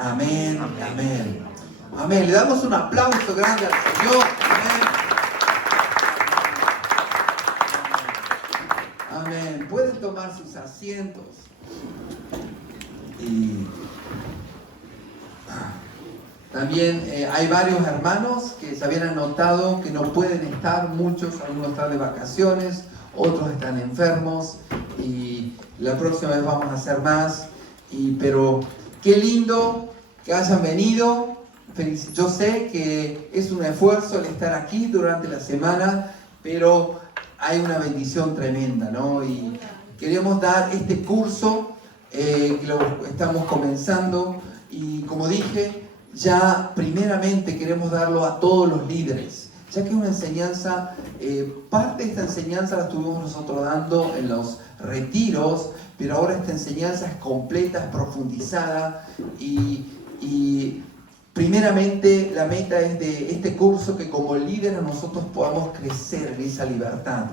Amén, amén. Amén. Le damos un aplauso grande al Señor. Amén. Amén. Pueden tomar sus asientos. Y también hay varios hermanos que se habían anotado que no pueden estar, muchos, algunos están de vacaciones, otros están enfermos y la próxima vez vamos a hacer más. Pero qué lindo que hayan venido. Yo sé que es un esfuerzo el estar aquí durante la semana, pero hay una bendición tremenda, ¿no? Y queremos dar este curso, que lo estamos comenzando, y como dije, ya primeramente queremos darlo a todos los líderes, ya que es una enseñanza, parte de esta enseñanza la estuvimos nosotros dando en los retiros, pero ahora esta enseñanza es completa, es profundizada y primeramente la meta es de este curso que como líderes nosotros podamos crecer en esa libertad.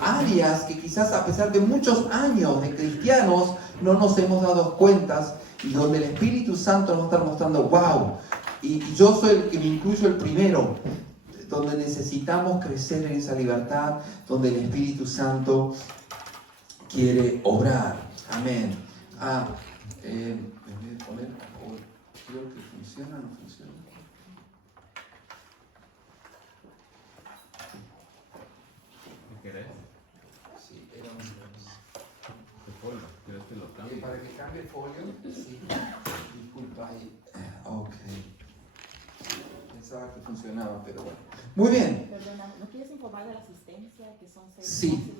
Áreas que quizás a pesar de muchos años de cristianos no nos hemos dado cuenta y donde el Espíritu Santo nos está mostrando, wow, y yo soy el que me incluyo el primero, donde necesitamos crecer en esa libertad, donde el Espíritu Santo quiere obrar. Amén. Me voy a poner, creo que funciona, ¿no funciona? ¿Qué querés? Sí, era un... ¿Qué folio? ¿Quieres que lo cambie? Para que cambie folio, sí. Disculpa ahí. Ok. Pensaba que funcionaba, pero bueno. Muy bien. Perdona, ¿no quieres informar de la asistencia? Que son 6 Sí.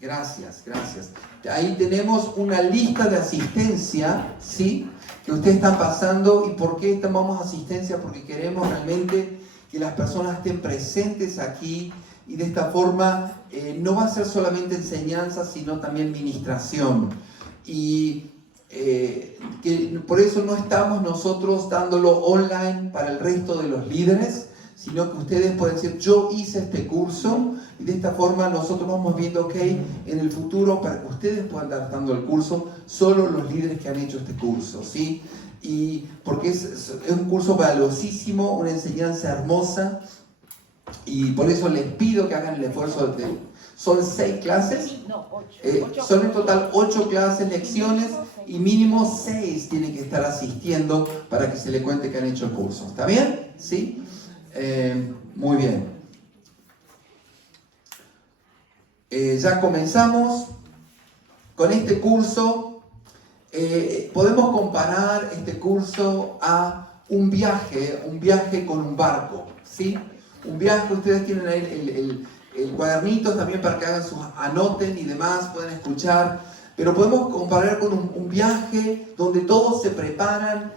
Gracias, gracias. Ahí tenemos una lista de asistencia, ¿sí? Que ustedes están pasando. ¿Y por qué tomamos asistencia? Porque queremos realmente que las personas estén presentes aquí y de esta forma no va a ser solamente enseñanza, sino también ministración. Y que por eso no estamos nosotros dándolo online para el resto de los líderes, sino que ustedes pueden decir, yo hice este curso, y de esta forma nosotros vamos viendo, ok, en el futuro, para que ustedes puedan estar dando el curso, solo los líderes que han hecho este curso, ¿sí? Y porque es un curso valiosísimo, una enseñanza hermosa, y por eso les pido que hagan el esfuerzo ¿son 6 clases? No, 8. Son en total 8 clases, lecciones, y mínimo 6 tienen que estar asistiendo para que se les cuente que han hecho el curso. ¿Está bien? ¿Sí? Muy bien. Ya comenzamos con este curso. Podemos comparar este curso a un viaje con un barco, ¿sí? Un viaje, ustedes tienen ahí el cuadernito también para que hagan sus anoten y demás, pueden escuchar, pero podemos comparar con un viaje donde todos se preparan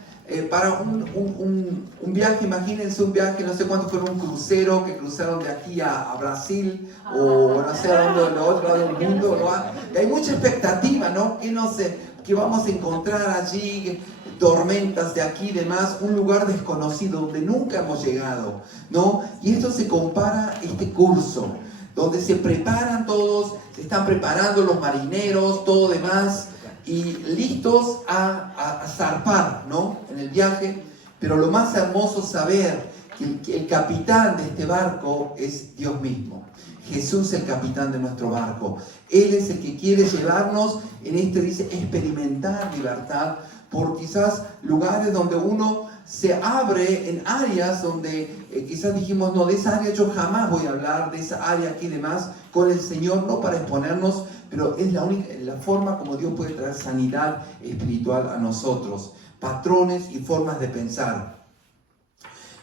para un viaje. Imagínense un viaje, no sé cuánto fue, un crucero que cruzaron de aquí a Brasil o no sé a dónde, al otro lado del mundo, ¿no? Y hay mucha expectativa, ¿no? Que vamos a encontrar allí, tormentas de aquí y demás, un lugar desconocido donde nunca hemos llegado, ¿no? Y esto se compara este curso, donde se preparan todos, se están preparando los marineros, todo demás, y listos a zarpar, ¿no? En el viaje. Pero lo más hermoso es saber que el capitán de este barco es Dios mismo. Jesús es el capitán de nuestro barco. Él es el que quiere llevarnos en dice, experimentar libertad por quizás lugares donde uno se abre en áreas donde quizás dijimos, no, de esa área yo jamás voy a hablar, de esa área aquí y demás, con el Señor, no para exponernos, pero es la forma como Dios puede traer sanidad espiritual a nosotros, patrones y formas de pensar.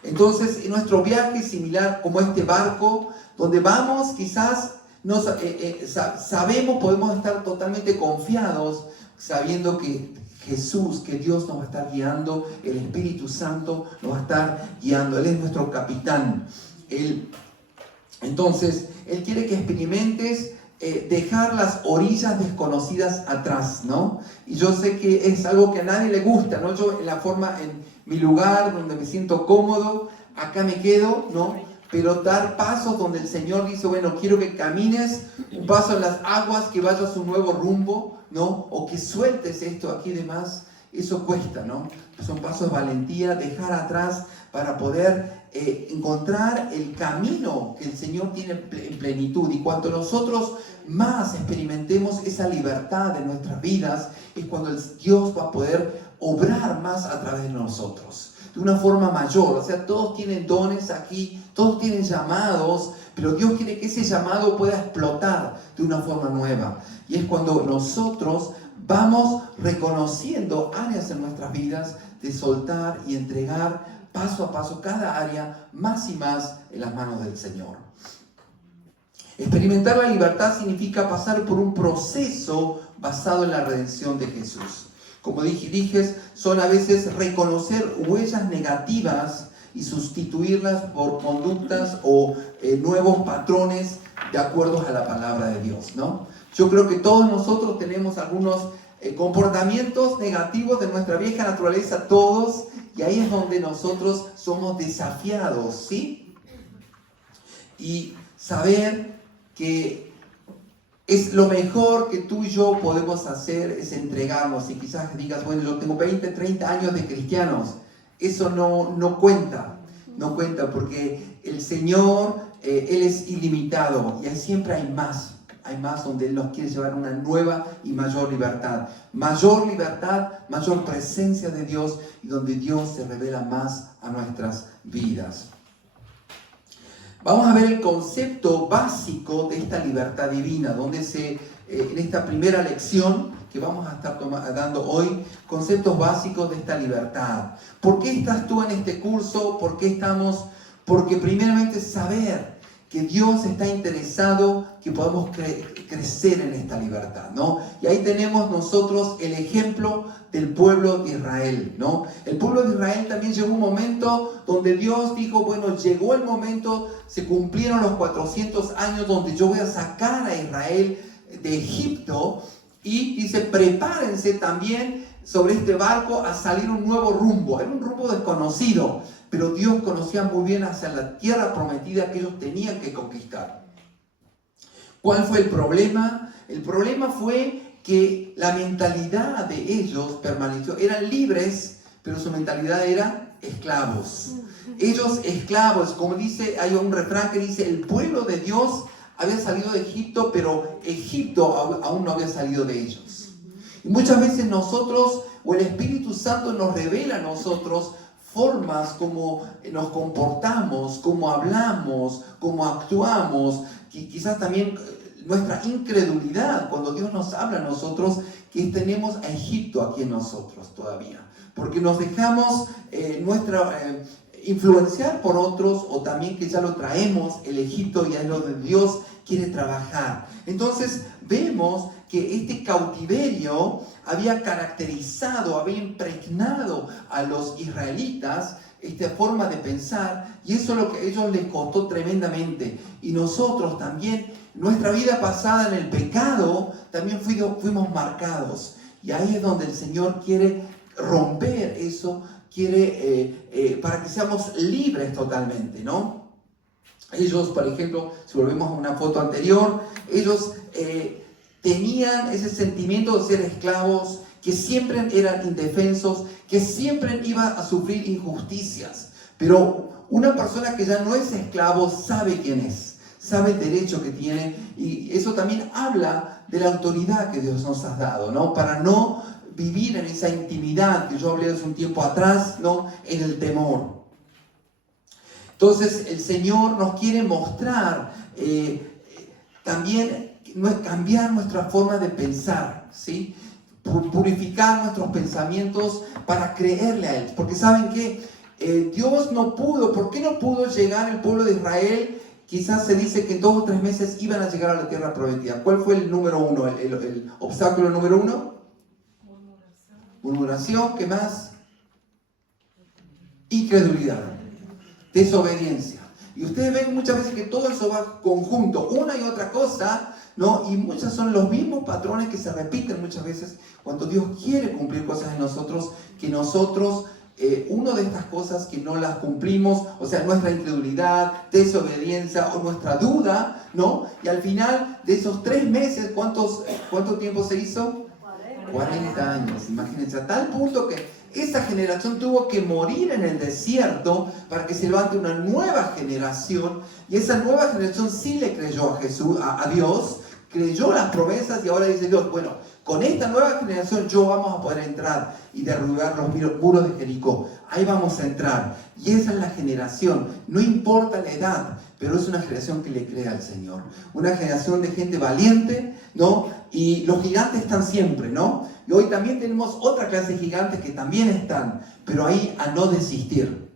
Entonces, en nuestro viaje es similar como este barco, donde vamos, quizás sabemos, podemos estar totalmente confiados, sabiendo que Jesús, que Dios nos va a estar guiando, el Espíritu Santo nos va a estar guiando, Él es nuestro capitán. Entonces, Él quiere que experimentes dejar las orillas desconocidas atrás, ¿no? Y yo sé que es algo que a nadie le gusta, ¿no? Yo en mi lugar donde me siento cómodo, acá me quedo, ¿no? Pero dar pasos donde el Señor dice, bueno, quiero que camines un paso en las aguas, que vayas a un nuevo rumbo, ¿no? O que sueltes esto aquí y demás. Eso cuesta, ¿no? Son pasos de valentía, dejar atrás para poder encontrar el camino que el Señor tiene en plenitud. Y cuanto nosotros más experimentemos esa libertad en nuestras vidas, es cuando Dios va a poder obrar más a través de nosotros, de una forma mayor. O sea, todos tienen dones aquí, todos tienen llamados, pero Dios quiere que ese llamado pueda explotar de una forma nueva. Y es cuando nosotros vamos reconociendo áreas en nuestras vidas de soltar y entregar paso a paso cada área más y más en las manos del Señor. Experimentar la libertad significa pasar por un proceso basado en la redención de Jesús. Como dije, son a veces reconocer huellas negativas y sustituirlas por conductas o nuevos patrones de acuerdo a la palabra de Dios, ¿no? Yo creo que todos nosotros tenemos algunos comportamientos negativos de nuestra vieja naturaleza, todos, y ahí es donde nosotros somos desafiados, ¿sí? Y saber que es lo mejor que tú y yo podemos hacer es entregarnos. Y quizás digas, bueno, yo tengo 20, 30 años de cristianos. Eso no cuenta, porque el Señor, Él es ilimitado y siempre hay más donde Él nos quiere llevar a una nueva y mayor libertad, mayor presencia de Dios y donde Dios se revela más a nuestras vidas. Vamos a ver el concepto básico de esta libertad divina, donde en esta primera lección que vamos a estar dando hoy, conceptos básicos de esta libertad. ¿Por qué estás tú en este curso? ¿Por qué estamos? Porque primeramente saber que Dios está interesado que podamos crecer en esta libertad, ¿no? Y ahí tenemos nosotros el ejemplo del pueblo de Israel, ¿no? El pueblo de Israel también llegó un momento donde Dios dijo, bueno, llegó el momento, se cumplieron los 400 años donde yo voy a sacar a Israel de Egipto, y dice, prepárense también sobre este barco a salir un nuevo rumbo. Era un rumbo desconocido, pero Dios conocía muy bien hacia la tierra prometida que ellos tenían que conquistar. ¿Cuál fue el problema? El problema fue que la mentalidad de ellos permaneció. Eran libres, pero su mentalidad era esclavos. Ellos esclavos, como dice, hay un refrán que dice, el pueblo de Dios había salido de Egipto, pero Egipto aún no había salido de ellos. Y muchas veces nosotros, o el Espíritu Santo nos revela a nosotros formas como nos comportamos, cómo hablamos, cómo actuamos, quizás también nuestra incredulidad cuando Dios nos habla a nosotros, que tenemos a Egipto aquí en nosotros todavía, porque nos dejamos influenciar por otros, o también que ya lo traemos el Egipto y es lo de Dios quiere trabajar. Entonces vemos que este cautiverio había caracterizado, había impregnado a los israelitas esta forma de pensar, y eso es lo que a ellos les costó tremendamente. Y nosotros también, nuestra vida pasada en el pecado, también fuimos marcados. Y ahí es donde el Señor quiere romper eso, quiere para que seamos libres totalmente, ¿no? Ellos, por ejemplo, si volvemos a una foto anterior, ellos tenían ese sentimiento de ser esclavos, que siempre eran indefensos, que siempre iban a sufrir injusticias. Pero una persona que ya no es esclavo sabe quién es, sabe el derecho que tiene, y eso también habla de la autoridad que Dios nos ha dado, ¿no? Para no vivir en esa intimidad que yo hablé hace un tiempo atrás, ¿no? En el temor. Entonces el Señor nos quiere mostrar también cambiar nuestra forma de pensar, ¿sí? Purificar nuestros pensamientos para creerle a Él. Porque ¿saben qué? Dios no pudo. ¿Por qué no pudo llegar el pueblo de Israel? Quizás se dice que en 2 o 3 meses iban a llegar a la tierra prometida. ¿Cuál fue el número 1? El obstáculo número 1. Murmuración. ¿Qué más? Incredulidad. Desobediencia. Y ustedes ven muchas veces que todo eso va conjunto, una y otra cosa, ¿no? Y muchos son los mismos patrones que se repiten muchas veces cuando Dios quiere cumplir cosas en nosotros, que nosotros, una de estas cosas que no las cumplimos, o sea, nuestra incredulidad, desobediencia o nuestra duda, ¿no? Y al final de esos 3 meses, ¿cuánto tiempo se hizo? 40 años, imagínense, a tal punto que esa generación tuvo que morir en el desierto para que se levante una nueva generación, y esa nueva generación sí le creyó a Jesús, a Dios, creyó las promesas, y ahora dice Dios, bueno, con esta nueva generación yo vamos a poder entrar y derribar los muros de Jericó. Ahí vamos a entrar. Y esa es la generación, no importa la edad, pero es una generación que le cree al Señor. Una generación de gente valiente, ¿no? Y los gigantes están siempre, ¿no? Y hoy también tenemos otra clase de gigantes que también están, pero ahí a no desistir.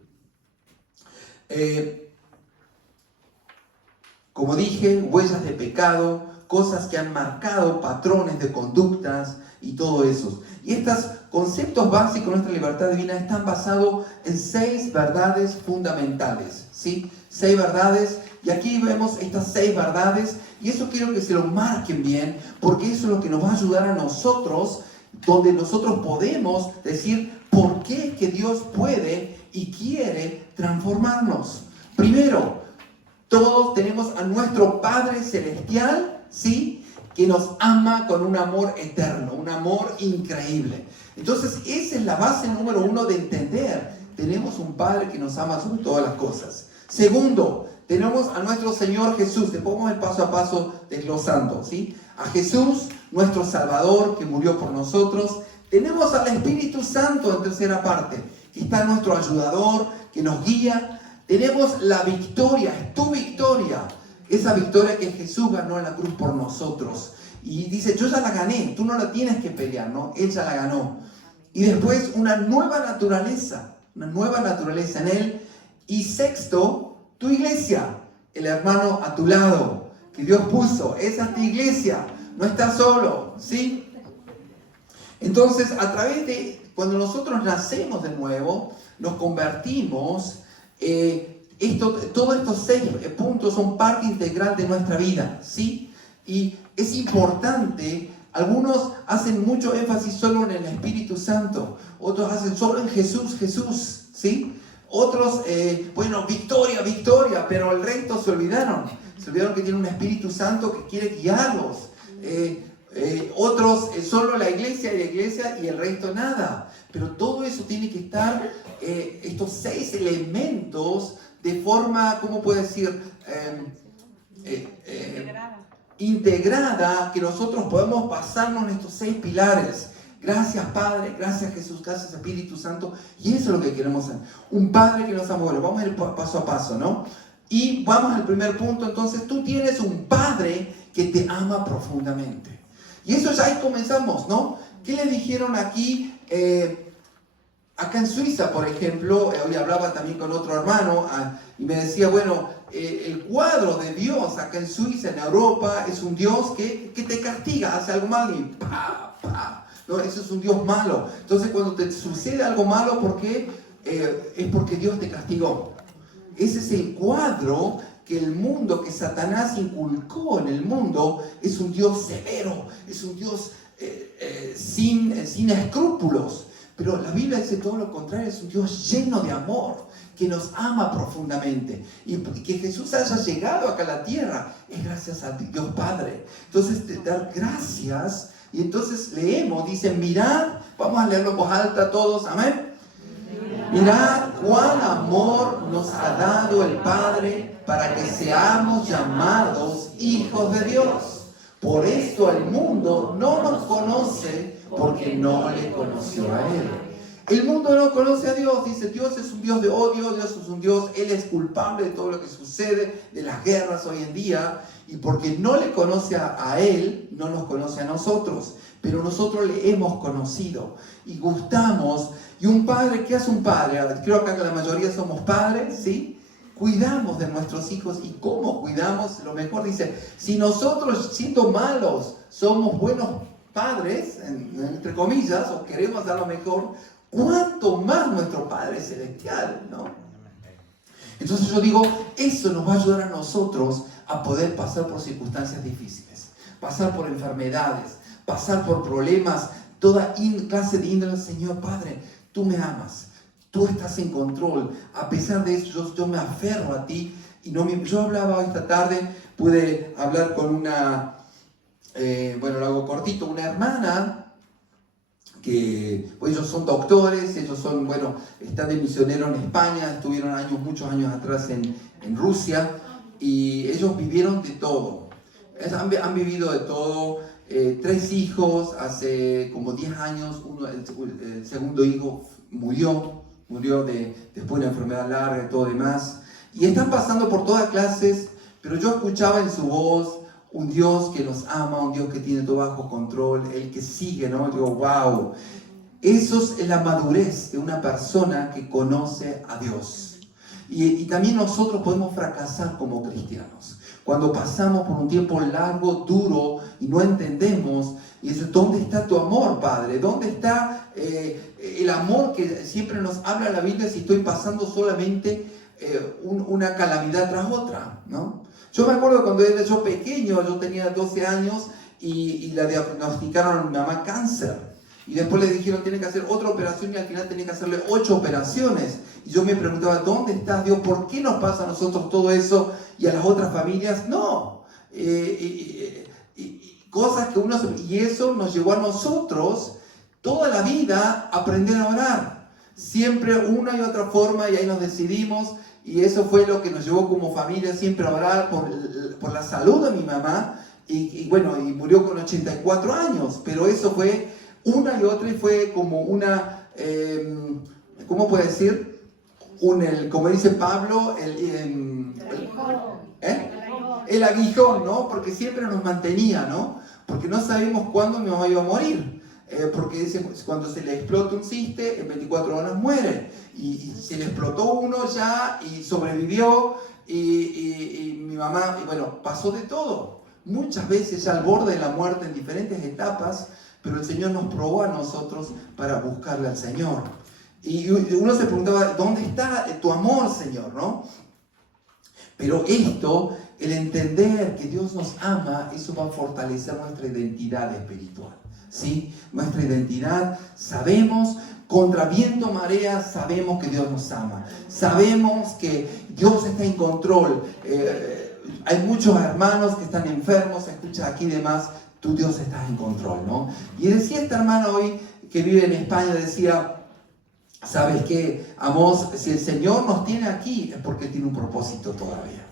Como dije, huellas de pecado, cosas que han marcado patrones de conductas y todo eso. Y estos conceptos básicos de nuestra libertad divina están basados en 6 verdades fundamentales, ¿sí? 6 verdades, y aquí vemos estas 6 verdades, y eso quiero que se lo marquen bien, porque eso es lo que nos va a ayudar a nosotros, donde nosotros podemos decir por qué es que Dios puede y quiere transformarnos. Primero, todos tenemos a nuestro Padre Celestial, ¿sí? Que nos ama con un amor eterno, un amor increíble. Entonces, esa es la base número 1 de entender. Tenemos un Padre que nos ama sobre todas las cosas. Segundo, tenemos a nuestro Señor Jesús. Te pongo el paso a paso desglosando, ¿sí? A Jesús, nuestro Salvador, que murió por nosotros. Tenemos al Espíritu Santo en tercera parte, que está nuestro ayudador, que nos guía. Tenemos la victoria, es tu victoria. Esa victoria que Jesús ganó en la cruz por nosotros. Y dice, yo ya la gané, tú no la tienes que pelear, ¿no? Él ya la ganó. Y después una nueva naturaleza en Él. Y sexto, tu iglesia, el hermano a tu lado, que Dios puso. Esa es tu iglesia, no estás solo, ¿sí? Entonces, a través de, cuando nosotros nacemos de nuevo, nos convertimos, todos estos 6 puntos son parte integral de nuestra vida, ¿sí? Y es importante, algunos hacen mucho énfasis solo en el Espíritu Santo, otros hacen solo en Jesús, ¿sí? Otros, bueno, victoria, pero el resto se olvidaron que tiene un Espíritu Santo que quiere guiarlos. Otros, solo la iglesia y el resto nada. Pero todo eso tiene que estar, estos 6 elementos, de forma, ¿cómo puedo decir? Integrada, que nosotros podemos basarnos en estos 6 pilares. Gracias Padre, gracias Jesús, gracias Espíritu Santo. Y eso es lo que queremos hacer. Un Padre que nos ama. Bueno, vamos a ir paso a paso, ¿no? Y vamos al primer punto. Entonces, tú tienes un Padre que te ama profundamente. Y eso ya ahí comenzamos, ¿no? ¿Qué le dijeron aquí? Acá en Suiza, por ejemplo, hoy hablaba también con otro hermano y me decía, bueno, el cuadro de Dios acá en Suiza, en Europa, es un Dios que te castiga, hace algo malo y ¡pa! No, eso es un Dios malo. Entonces, cuando te sucede algo malo, ¿por qué? Es porque Dios te castigó. Ese es el cuadro que el mundo, que Satanás inculcó en el mundo, es un Dios severo, es un Dios sin escrúpulos. Pero la Biblia dice todo lo contrario, es un Dios lleno de amor, que nos ama profundamente. Y que Jesús haya llegado acá a la tierra es gracias a Dios Padre. Entonces, dar gracias. Y entonces leemos, dice, mirad, vamos a leerlo en voz alta todos, amén. Mirad cuán amor nos ha dado el Padre para que seamos llamados hijos de Dios. Por esto el mundo no nos conoce porque no le conoció a Él. El mundo no conoce a Dios, dice, Dios es un Dios de odio, Dios es un Dios, Él es culpable de todo lo que sucede, de las guerras hoy en día, y porque no le conoce a Él, no nos conoce a nosotros, pero nosotros le hemos conocido y gustamos. Y un padre, ¿qué hace un padre? Creo acá que la mayoría somos padres, ¿sí? Cuidamos de nuestros hijos. ¿Y cómo cuidamos? Lo mejor dice, si nosotros siendo malos somos buenos padres, entre comillas, o queremos dar lo mejor, ¿cuánto más nuestro Padre Celestial, ¿no? Entonces yo digo, eso nos va a ayudar a nosotros a poder pasar por circunstancias difíciles, pasar por enfermedades, pasar por problemas, toda clase de índole. Señor Padre, tú me amas, tú estás en control. A pesar de eso, yo me aferro a ti. Y yo hablaba esta tarde, pude hablar con una, bueno, lo hago cortito, una hermana pues ellos son doctores, ellos son, bueno, están de misionero en España, estuvieron muchos años atrás en Rusia, y ellos vivieron de todo. Han vivido de todo. 3 hijos, hace como 10 años, el segundo hijo murió después de una enfermedad larga y todo demás. Y están pasando por todas clases, pero yo escuchaba en su voz un Dios que nos ama, un Dios que tiene todo bajo control, el que sigue, ¿no? Digo, wow. Eso es la madurez de una persona que conoce a Dios. Y también nosotros podemos fracasar como cristianos. Cuando pasamos por un tiempo largo, duro, y no entendemos, y dices, ¿dónde está tu amor, Padre? ¿Dónde está el amor que siempre nos habla la Biblia si estoy pasando solamente una calamidad tras otra, ¿no? Yo me acuerdo cuando era yo pequeño, yo tenía 12 años, y le diagnosticaron a mi mamá cáncer. Y después le dijeron, tiene que hacer otra operación, y al final tenía que hacerle 8 operaciones. Y yo me preguntaba, ¿dónde estás, Dios? ¿Por qué nos pasa a nosotros todo eso y a las otras familias? No. Cosas que y eso nos llevó a nosotros toda la vida a aprender a orar. Siempre una y otra forma, y ahí nos decidimos. Y eso fue lo que nos llevó como familia siempre a orar por la salud de mi mamá. Y murió con 84 años. Pero eso fue una y otra, y fue como una, ¿cómo puede decir? Como dice Pablo, el aguijón, ¿no? Porque siempre nos mantenía, ¿no? Porque no sabíamos cuándo mi mamá iba a morir. Porque dice, cuando se le explota un ciste, en 24 horas muere. Y se le explotó uno ya y sobrevivió. Y mi mamá, pasó de todo. Muchas veces ya al borde de la muerte en diferentes etapas. Pero el Señor nos probó a nosotros para buscarle al Señor. Y uno se preguntaba, ¿dónde está tu amor, Señor? ¿No? Pero el entender que Dios nos ama, eso va a fortalecer nuestra identidad espiritual. ¿Sí? Nuestra identidad, sabemos, contra viento, marea, sabemos que Dios nos ama. Sabemos que Dios está en control. Hay muchos hermanos que están enfermos, escucha aquí demás. Tu Dios está en control, ¿no? Y decía esta hermana hoy que vive en España, decía, ¿sabes qué, Amós? Si el Señor nos tiene aquí es porque tiene un propósito todavía.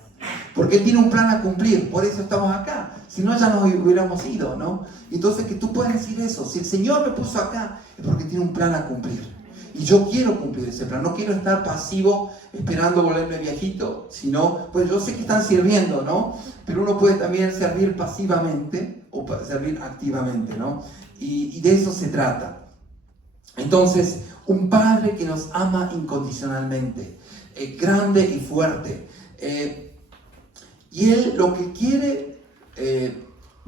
Porque Él tiene un plan a cumplir, por eso estamos acá. Si no, ya nos hubiéramos ido, ¿no? Entonces, que tú puedas decir eso. Si el Señor me puso acá es porque tiene un plan a cumplir. Y yo quiero cumplir ese plan. No quiero estar pasivo esperando volverme viejito, sino, pues yo sé que están sirviendo, ¿no? Pero uno puede también servir pasivamente o servir activamente, ¿no? Y de eso se trata. Entonces, un Padre que nos ama incondicionalmente, grande y fuerte. Y Él lo que quiere,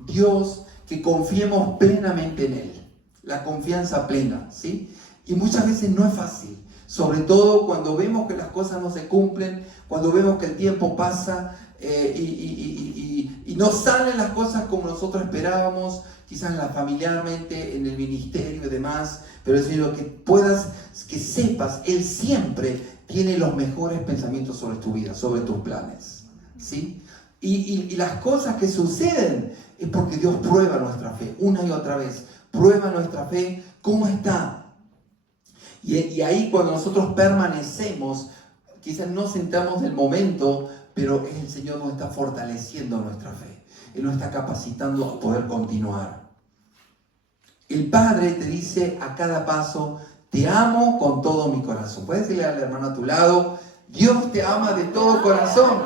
Dios, que confiemos plenamente en Él. La confianza plena, ¿sí? Y muchas veces no es fácil. Sobre todo cuando vemos que las cosas no se cumplen, cuando vemos que el tiempo pasa y no salen las cosas como nosotros esperábamos, quizás familiarmente, en el ministerio y demás, pero es decir, que sepas, Él siempre tiene los mejores pensamientos sobre tu vida, sobre tus planes, ¿sí? Y las cosas que suceden es porque Dios prueba nuestra fe, una y otra vez, prueba nuestra fe, ¿cómo está? Y ahí cuando nosotros permanecemos, quizás no sentamos el momento, pero es el Señor nos está fortaleciendo nuestra fe. Él nos está capacitando a poder continuar. El Padre te dice a cada paso, te amo con todo mi corazón. Puedes decirle al hermano a tu lado, Dios te ama de todo corazón.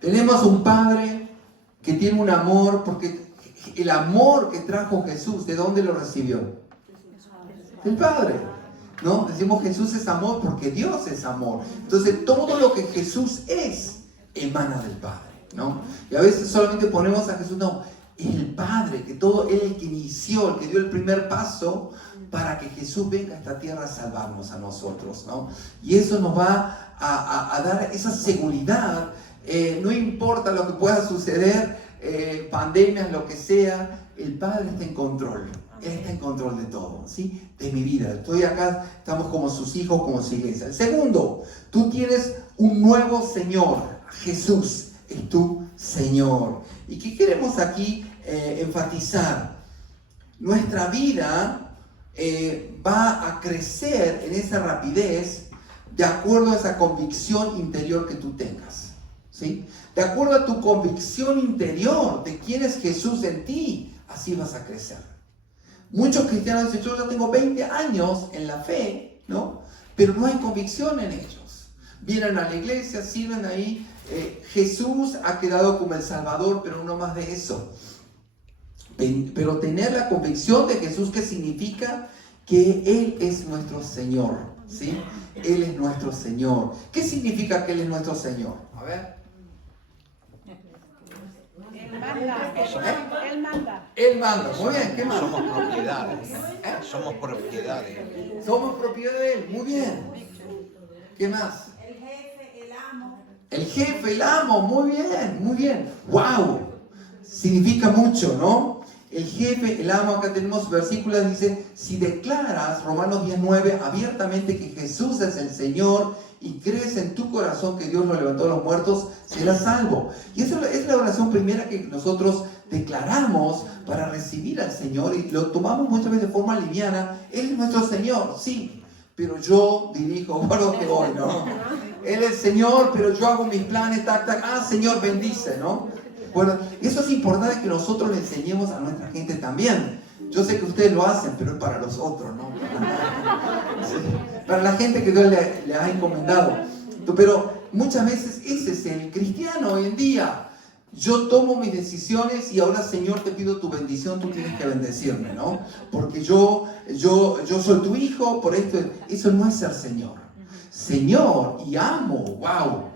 Tenemos un Padre que tiene un amor, porque el amor que trajo Jesús, ¿de dónde lo recibió? Del Padre, ¿no? Decimos Jesús es amor porque Dios es amor. Entonces todo lo que Jesús es, emana del Padre, ¿no? Y a veces solamente ponemos a Jesús, no, es el Padre, que todo Él es el que inició, el que dio el primer paso para que Jesús venga a esta tierra a salvarnos a nosotros, ¿no? Y eso nos va a dar esa seguridad. No importa lo que pueda suceder, pandemias, lo que sea, el Padre está en control. Él está en control de todo, ¿sí? De mi vida. Estoy acá, estamos como sus hijos, como su iglesia. El segundo, tú tienes un nuevo Señor. Jesús es tu Señor. ¿Y qué queremos aquí enfatizar? Nuestra vida va a crecer en esa rapidez de acuerdo a esa convicción interior que tú tengas, ¿sí? De acuerdo a tu convicción interior de quién es Jesús en ti, así vas a crecer. Muchos cristianos dicen, yo ya tengo 20 años en la fe, ¿no? Pero no hay convicción en ellos. Vienen a la iglesia, sirven ahí. Jesús ha quedado como el Salvador, pero no más de eso. Pero tener la convicción de Jesús, ¿qué significa? Que Él es nuestro Señor, ¿sí? Él es nuestro Señor. ¿Qué significa que Él es nuestro Señor? A ver. Él manda. Él manda. Muy bien, ¿qué más? Somos propiedades. Somos propiedades. Somos propiedad de Él. Muy bien. ¿Qué más? El jefe, el amo. El jefe, el amo. Muy bien, muy bien. ¡Wow! Significa mucho, ¿no? El jefe, el amo, acá tenemos versículos, dice, si declaras, Romanos 10:9, abiertamente que Jesús es el Señor y crees en tu corazón que Dios lo levantó de los muertos, serás salvo. Y esa es la oración primera que nosotros declaramos para recibir al Señor y lo tomamos muchas veces de forma liviana. Él es nuestro Señor, sí, pero yo dirijo, guardo que voy, ¿no? Él es el Señor, pero yo hago mis planes, tac, tac, Señor, bendice, ¿no? Bueno, eso es importante que nosotros le enseñemos a nuestra gente también. Yo sé que ustedes lo hacen, pero es para los otros, ¿no? Sí, para la gente que Dios le ha encomendado. Pero muchas veces ese es el cristiano hoy en día. Yo tomo mis decisiones y ahora, Señor, te pido tu bendición, tú tienes que bendecirme, ¿no? Porque yo soy tu hijo, por esto. Eso no es ser Señor. Señor y amo, wow.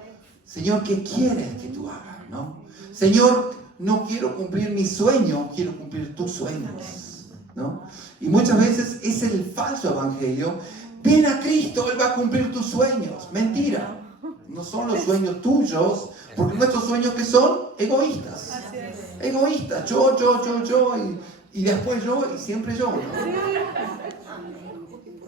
Señor, ¿qué quieres que tú hagas, no? Señor, no quiero cumplir mi sueño, quiero cumplir tus sueños, ¿no? Y muchas veces es el falso evangelio. Ven a Cristo, Él va a cumplir tus sueños. Mentira. No son los sueños tuyos, porque nuestros sueños que son egoístas. Egoístas. Yo, y después yo, y siempre yo, ¿no?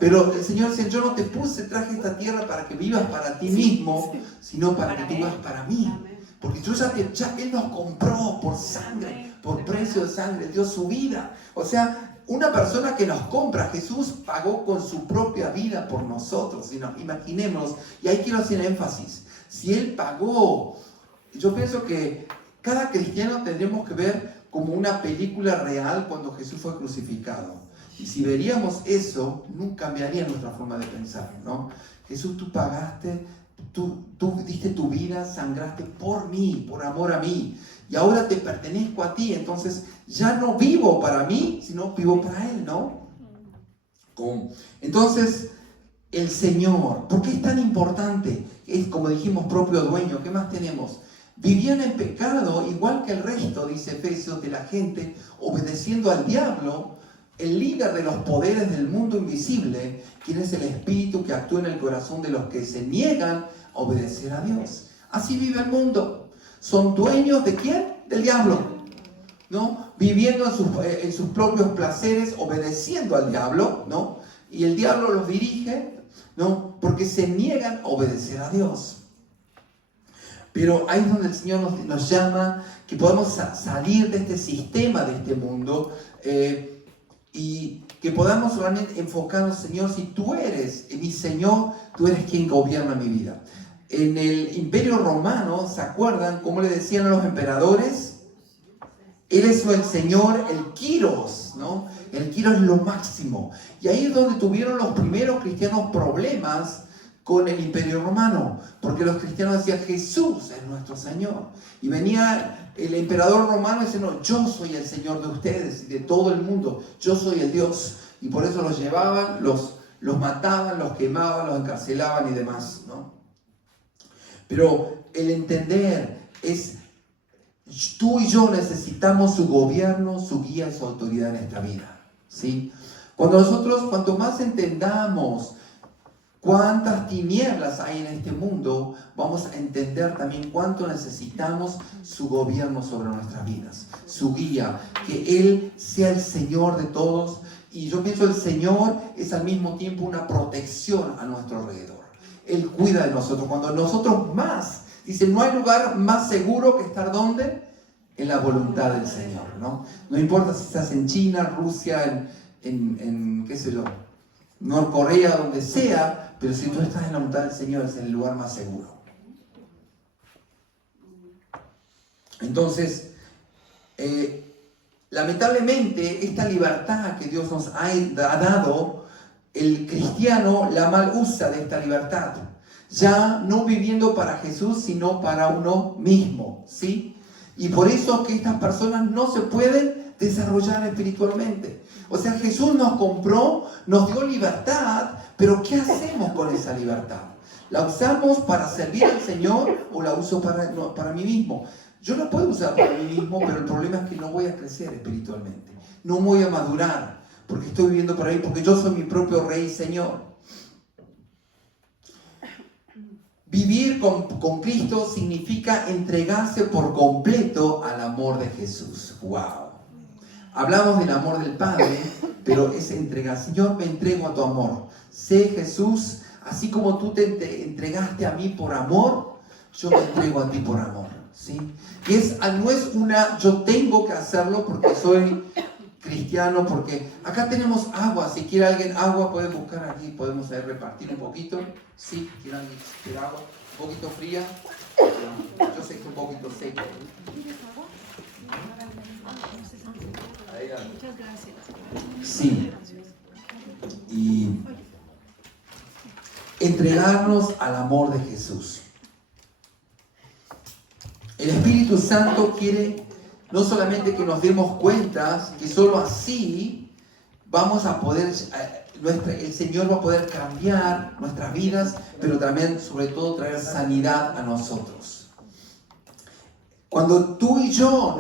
Pero el Señor dice, yo no te traje esta tierra para que vivas para ti mismo, sino para que tú vivas para mí. Porque yo Él nos compró por sangre, por precio de sangre, dio su vida. O sea, una persona que nos compra, Jesús pagó con su propia vida por nosotros. Imaginémonos, y ahí quiero hacer énfasis, si Él pagó, yo pienso que cada cristiano tendremos que ver como una película real cuando Jesús fue crucificado. Y si veríamos eso, nunca cambiaría nuestra forma de pensar, ¿no? Jesús, tú pagaste, tú diste tu vida, sangraste por mí, por amor a mí. Y ahora te pertenezco a ti, entonces ya no vivo para mí, sino vivo para Él, ¿no? Entonces, el Señor, ¿por qué es tan importante? Es, como dijimos, propio dueño. ¿Qué más tenemos? Vivían en pecado, igual que el resto, dice Efesios, de la gente, obedeciendo al diablo, el líder de los poderes del mundo invisible, quien es el espíritu que actúa en el corazón de los que se niegan a obedecer a Dios. Así vive el mundo. ¿Son dueños de quién? Del diablo, ¿no? Viviendo en sus propios placeres, obedeciendo al diablo, ¿no? Y el diablo los dirige, ¿no? Porque se niegan a obedecer a Dios. Pero ahí es donde el Señor nos llama, que podamos salir de este sistema, de este mundo, y que podamos realmente enfocarnos, Señor, si tú eres mi Señor, tú eres quien gobierna mi vida. En el Imperio Romano, ¿se acuerdan cómo le decían a los emperadores? Él es el Señor, el Quiros, ¿no? El Quiros es lo máximo. Y ahí es donde tuvieron los primeros cristianos problemas con el Imperio Romano, porque los cristianos decían, Jesús es nuestro Señor. Y venía el emperador romano diciendo, yo soy el Señor de ustedes y de todo el mundo, yo soy el Dios. Y por eso los llevaban, los mataban, los quemaban, los encarcelaban y demás, ¿no? Pero el entender es, tú y yo necesitamos su gobierno, su guía y su autoridad en esta vida, ¿sí? Cuanto más entendamos cuántas tinieblas hay en este mundo, vamos a entender también cuánto necesitamos su gobierno sobre nuestras vidas, su guía, que Él sea el Señor de todos. Y yo pienso el Señor es al mismo tiempo una protección a nuestro alrededor. Él cuida de nosotros. Cuando nosotros más Dice, no hay lugar más seguro que estar ¿dónde? En la voluntad del Señor, ¿no? No importa si estás en China, Rusia, en qué sé yo, Norcorea, donde sea, pero si tú estás en la voluntad del Señor es el lugar más seguro. Entonces, lamentablemente, esta libertad que Dios nos ha dado, el cristiano la mal usa de esta libertad. Ya no viviendo para Jesús, sino para uno mismo, ¿sí? Y por eso que estas personas no se pueden desarrollar espiritualmente. O sea, Jesús nos compró, nos dio libertad, pero ¿qué hacemos con esa libertad? ¿La usamos para servir al Señor o la uso para mí mismo? Yo la puedo usar para mí mismo, pero el problema es que no voy a crecer espiritualmente. No voy a madurar, porque estoy viviendo para mí, porque yo soy mi propio Rey y Señor. Vivir con Cristo significa entregarse por completo al amor de Jesús. ¡Wow! Hablamos del amor del Padre, pero es entregar. Señor, me entrego a tu amor. Sé, Jesús, así como tú te entregaste a mí por amor, yo me entrego a ti por amor. ¿Sí? Y no es yo tengo que hacerlo porque soy cristiano, porque acá tenemos agua. Si quiere alguien agua, puede buscar aquí, podemos repartir un poquito. Sí, ¿quiere alguien agua? Un poquito fría. Yo sé que un poquito seco. Muchas gracias. Sí. Y entregarnos al amor de Jesús. El Espíritu Santo quiere no solamente que nos demos cuenta que solo así vamos a poder, el Señor va a poder cambiar nuestras vidas, pero también, sobre todo, traer sanidad a nosotros. Cuando tú y yo